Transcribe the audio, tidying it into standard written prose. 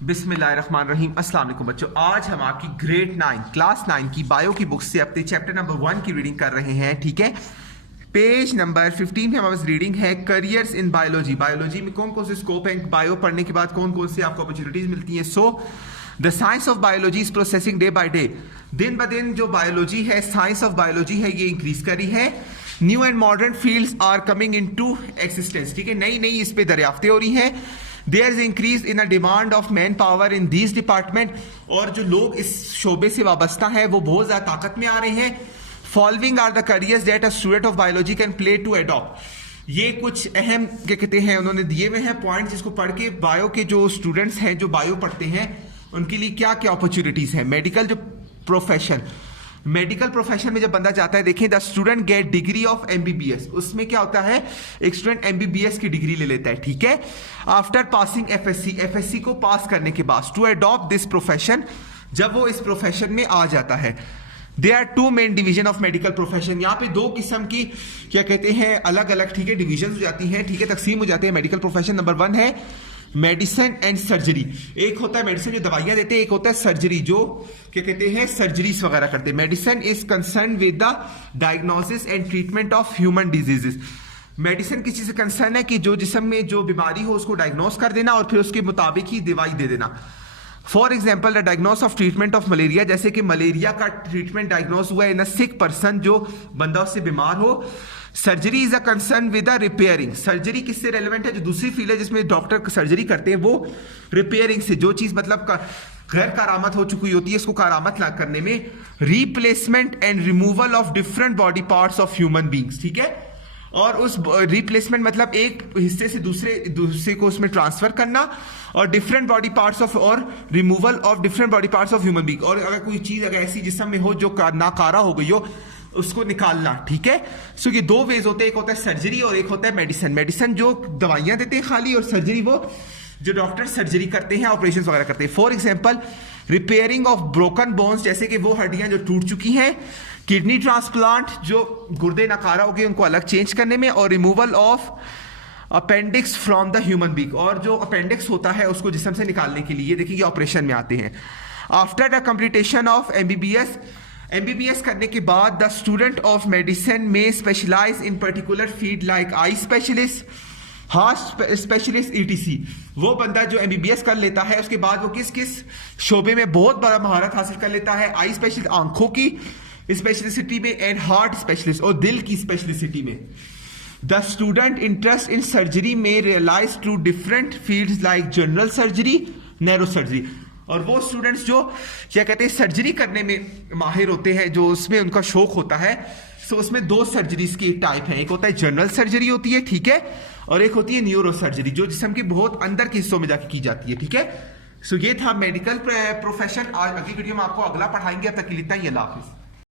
बिस्मिल्लाहिर्रहमानिर्रहीम। अस्सलाम वालेकुम बच्चों, आज हम आपकी ग्रेड 9 क्लास 9 की बायो की बुक से अपने चैप्टर नंबर 1 की रीडिंग कर रहे हैं। ठीक है, पेज नंबर 15 में हमारे पास रीडिंग है करियर्स इन बायोलॉजी। बायोलॉजी में कौन कौन से स्कोप है, बायो पढ़ने के बाद कौन कौन से आपको अपॉर्चुनिटीज मिलती हैं। So the science of biology is processing day by day. दिन ब दिन जो बायोलॉजी है, साइंस ऑफ बायोलॉजी है, ये इंक्रीज कर रही है। New and modern fields are coming into existence. ठीक है, नई नई इस पे दरियाफ्तें हो रही हैं। There is increase in a demand of manpower in this department. और जो लोग इस शोबे से वाबस्ता है वो बहुत ज्यादा ताकत में आ रहे हैं। Following are the careers that a student of biology can play to adopt. ये कुछ अहम क्या कहते हैं उन्होंने दिए हुए हैं पॉइंट, जिसको पढ़ के बायो के जो स्टूडेंट्स हैं जो बायो पढ़ते हैं उनके लिए क्या क्या अपॉर्चुनिटीज है। मेडिकल जो प्रोफेशन, मेडिकल प्रोफेशन में जब बंदा जाता है, देखें the student gate degree of MBBS. उसमें क्या होता है, एक स्टूडेंट एमबीबीएस की डिग्री ले लेता है। ठीक है, आफ्टर पासिंग एफएससी, एफएससी को पास करने के बाद टू अडॉप्ट दिस प्रोफेशन, जब वो इस प्रोफेशन में आ जाता है। They are two main division of medical profession. यहाँ पे दो किस्म की क्या कहते हैं अलग अलग ठीक है डिवीजन हो जाती हैं, ठीक है, तकसीम हो जाते हैं मेडिकल प्रोफेशन। नंबर 1 है मेडिसिन एंड सर्जरी। एक होता है मेडिसिन जो दवाइयां देते हैं, एक होता है सर्जरी जो क्या कहते हैं सर्जरीज वगैरह करते हैं। Medicine is concern with the diagnosis and treatment of human diseases. Medicine किसी से कंसर्न है कि जो जिस्म में जो बीमारी हो उसको डायग्नोस कर देना और फिर उसके मुताबिक ही दवाई दे देना। For example the diagnose of treatment of malaria, जैसे कि मलेरिया का ट्रीटमेंट डायग्नोस हुआ है इन अ सिक पर्सन, जो बंदा उससे बीमार हो। Surgery is a concern with a repairing. Surgery किससे रेलेवेंट है, जो दूसरी फील्ड है जिसमें डॉक्टर सर्जरी करते हैं वो रिपेयरिंग से, जो चीज मतलब गैर कारामत हो चुकी होती है उसको कारामत ला करने में। Replacement and removal of different body parts of human beings. ठीक है, और उस रिप्लेसमेंट मतलब एक हिस्से से दूसरे को उसमें ट्रांसफर करना, और डिफरेंट बॉडी पार्ट्स ऑफ और removal of different body parts of human being. और अगर कोई चीज अगर ऐसी जिस्म में हो जो नाकारा हो गई हो उसको निकालना। ठीक है, सो ये दो वेज होते हैं, एक होता है सर्जरी और एक होता है मेडिसिन। मेडिसिन जो दवाइयां देते हैं खाली, और सर्जरी वो जो डॉक्टर सर्जरी करते हैं, ऑपरेशन वगैरह करते हैं। For example repairing of broken bones, जैसे कि वो हड्डियां जो टूट चुकी हैं। किडनी ट्रांसप्लांट, जो गुर्दे नकारा हो गए उनको अलग चेंज करने में। और removal of appendix from the human being, और जो अपेंडिक्स होता है उसको जिस्म से निकालने के लिए देखिए ऑपरेशन में आते हैं। After the completion of MBBS, MBBS करने के बाद द स्टूडेंट ऑफ मेडिसिन में specialize in particular field like eye specialist, heart specialist, etc. वो बंदा जो एमबीबीएस कर लेता है उसके बाद वो किस किस शोबे में बहुत बड़ा महारत हासिल कर लेता है। आई स्पेशलिस्ट आंखों की स्पेशलिसिटी में, एंड हार्ट स्पेशलिस्ट और दिल की स्पेशलिसिटी में। The student interest in surgery में realise two different fields like general surgery, neuro surgery. और वो स्टूडेंट्स जो क्या कहते हैं सर्जरी करने में माहिर होते हैं, जो उसमें उनका शौक होता है, सो उसमें दो सर्जरीज की टाइप है। एक होता है जनरल सर्जरी होती है, ठीक है, और एक होती है न्यूरो सर्जरी जो जिस्म के बहुत अंदर के हिस्सों में जाके की जाती है। ठीक है, सो ये था मेडिकल प्रोफेशन। आज अगली वीडियो में आपको अगला पढ़ाएंगे। अब तक के लिए इतना ही, अल्लाह हाफिज।